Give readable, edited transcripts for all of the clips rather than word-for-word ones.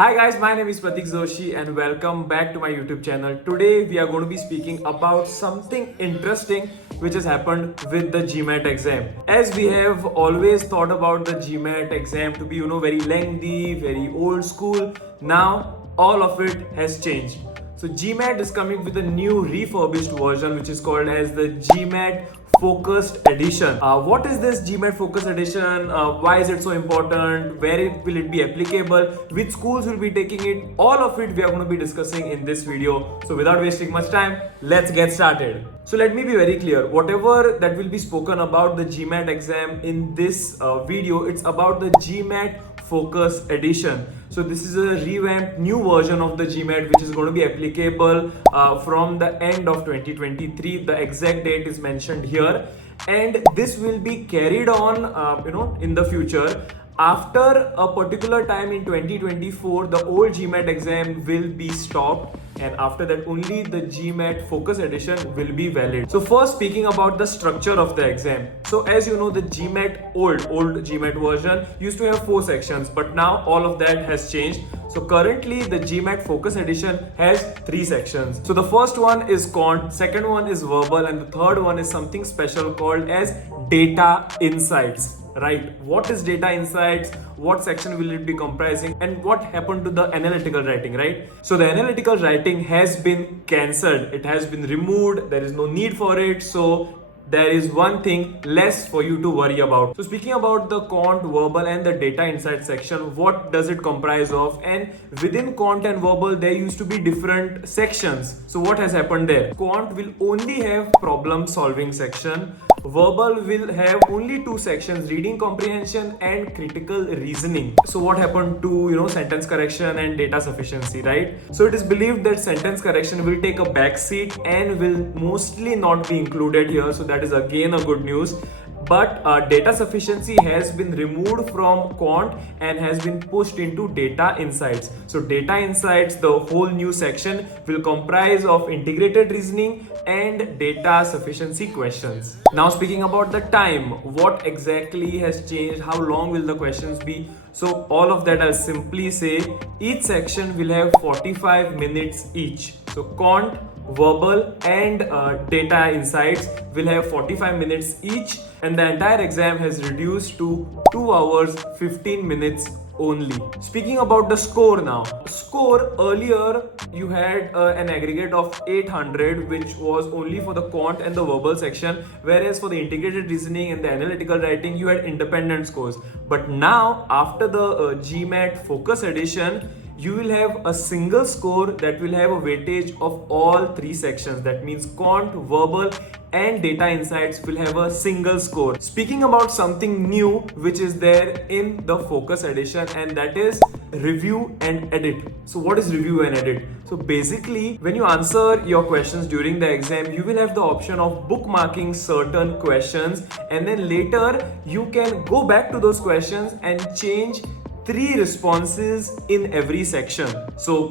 Hi guys, my name is Pratik Joshi and welcome back to my YouTube channel. Today we are going to be speaking about something interesting which has happened with the GMAT exam. As we have always thought about the GMAT exam to be very lengthy, very old school, now all of it has changed. So GMAT is coming with a new refurbished version which is called as the GMAT Focused Edition. What is this GMAT Focus Edition? Why is it so important? Where will it be applicable? Which schools will be taking it? All of it we are going to be discussing in this video. So without wasting much time, let's get started. So let me be very clear. Whatever that will be spoken about the GMAT exam in this video, it's about the GMAT Focus Edition. So this is a revamped new version of the GMAT which is going to be applicable from the end of 2023. The exact date is mentioned here, and this will be carried on in the future. After a particular time in 2024, the old GMAT exam will be stopped, and after that only the GMAT Focus Edition will be valid. So first, speaking about the structure of the exam. So as you know, the GMAT old GMAT version used to have 4 sections, but now all of that has changed. So currently the GMAT Focus Edition has 3 sections. So the first one is quant, second one is verbal, and the third one is something special called as data insights. Right, what is data insights, what section will it be comprising, and what happened to the analytical writing, right? So the analytical writing has been cancelled, it has been removed, there is no need for it. So there is one thing less for you to worry about. So speaking about the quant, verbal and the data insight section, what does it comprise of? And within quant and verbal there used to be different sections. So what has happened there? Quant will only have problem solving section. Verbal will have only 2 sections, reading comprehension and critical reasoning. So what happened to sentence correction and data sufficiency, right? So it is believed that sentence correction will take a back seat and will mostly not be included here. So that is again a good news. But data sufficiency has been removed from quant and has been pushed into data insights. So data insights, the whole new section, will comprise of integrated reasoning and data sufficiency questions. Now speaking about the time, what exactly has changed, how long will the questions be? So all of that I'll simply say each section will have 45 minutes each. So quant, verbal and data insights will have 45 minutes each, and the entire exam has reduced to 2 hours 15 minutes only. Speaking about the score now. Score, earlier you had an aggregate of 800 which was only for the quant and the verbal section, whereas for the integrated reasoning and the analytical writing you had independent scores. But now after the GMAT Focus Edition, you will have a single score that will have a weightage of all 3 sections. That means quant, verbal and data insights will have a single score. Speaking about something new which is there in the Focus Edition, and that is review and edit. So what is review and edit? So basically when you answer your questions during the exam, you will have the option of bookmarking certain questions, and then later you can go back to those questions and change 3 responses in every section. So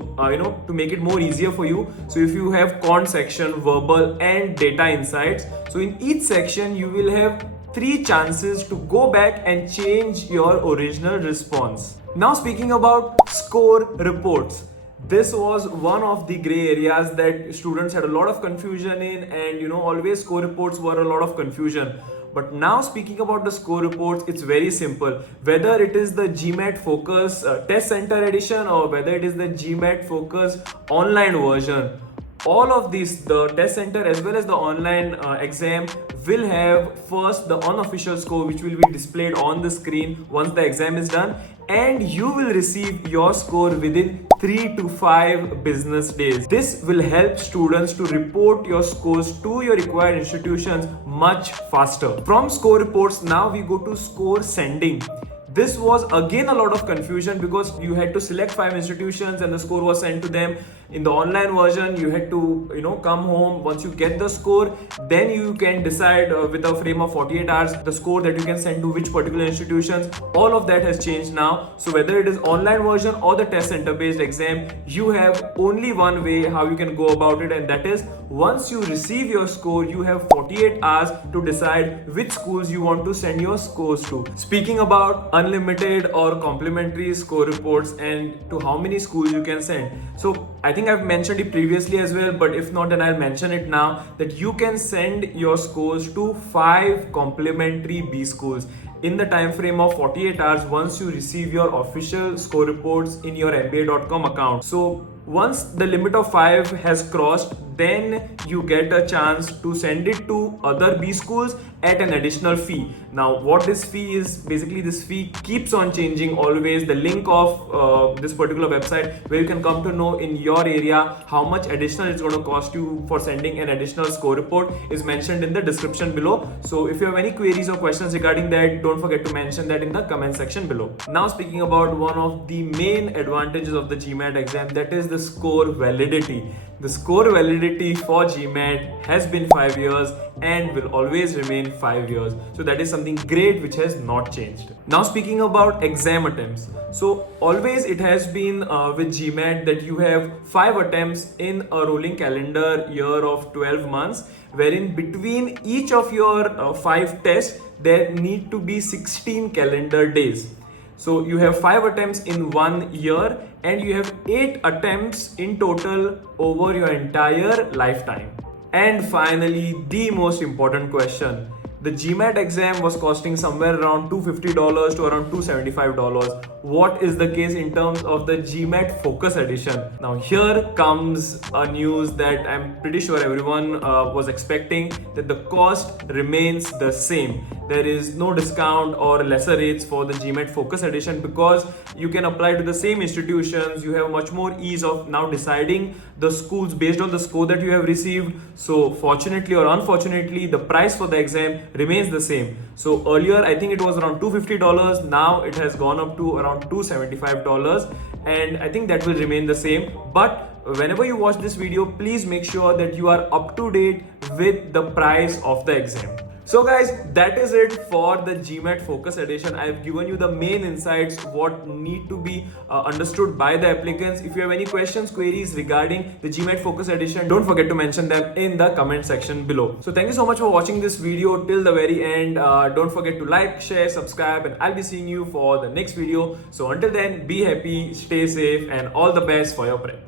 to make it more easier for you, so if you have quant section, verbal and data insights, so in each section you will have 3 chances to go back and change your original response. Now speaking about score reports, this was one of the gray areas that students had a lot of confusion in, and always score reports were a lot of confusion. But now speaking about the score reports, it's very simple. Whether it is the GMAT Focus Test Center Edition or whether it is the GMAT Focus online version, all of these, the test center as well as the online exam, will have first the unofficial score which will be displayed on the screen once the exam is done, and you will receive your score within 3 to 5 business days. This will help students to report your scores to your required institutions much faster. From score reports, now we go to score sending. This was again a lot of confusion because you had to select 5 institutions and the score was sent to them. In the online version, you had to come home. Once you get the score, then you can decide with a frame of 48 hours the score that you can send to which particular institutions. All of that has changed now. So whether it is online version or the test center based exam, you have only one way how you can go about it, and that is once you receive your score, you have 48 hours to decide which schools you want to send your scores to. Speaking about unlimited or complimentary score reports and to how many schools you can send. So I think I've mentioned it previously as well, but if not, then I'll mention it now that you can send your scores to 5 complimentary B schools in the time frame of 48 hours once you receive your official score reports in your MBA.com account. So once the limit of 5 has crossed, then you get a chance to send it to other B schools at an additional fee. Now, what this fee is, basically this fee keeps on changing always. The link of this particular website where you can come to know in your area how much additional it's going to cost you for sending an additional score report is mentioned in the description below. So if you have any queries or questions regarding that, don't forget to mention that in the comment section below. Now, speaking about one of the main advantages of the GMAT exam, that is the score validity. The score validity for GMAT has been 5 years and will always remain 5 years. So that is something great which has not changed. Now, speaking about exam attempts. So always it has been with GMAT that you have 5 attempts in a rolling calendar year of 12 months, wherein between each of your 5 tests there need to be 16 calendar days. So you have 5 attempts in 1 year and you have 8 attempts in total over your entire lifetime. And finally, the most important question. The GMAT exam was costing somewhere around $250 to around $275. What is the case in terms of the GMAT Focus Edition? Now here comes a news that I'm pretty sure everyone was expecting, that the cost remains the same. There is no discount or lesser rates for the GMAT Focus Edition because you can apply to the same institutions. You have much more ease of now deciding the schools based on the score that you have received. So fortunately or unfortunately, the price for the exam remains the same. So earlier I think it was around $250, now it has gone up to around $275, and I think that will remain the same. But whenever you watch this video, please make sure that you are up to date with the price of the exam. So guys, that is it for the GMAT Focus Edition. I have given you the main insights, what need to be understood by the applicants. If you have any questions, queries regarding the GMAT Focus Edition, don't forget to mention them in the comment section below. So thank you so much for watching this video till the very end. Don't forget to like, share, subscribe, and I'll be seeing you for the next video. So until then, be happy, stay safe, and all the best for your prep.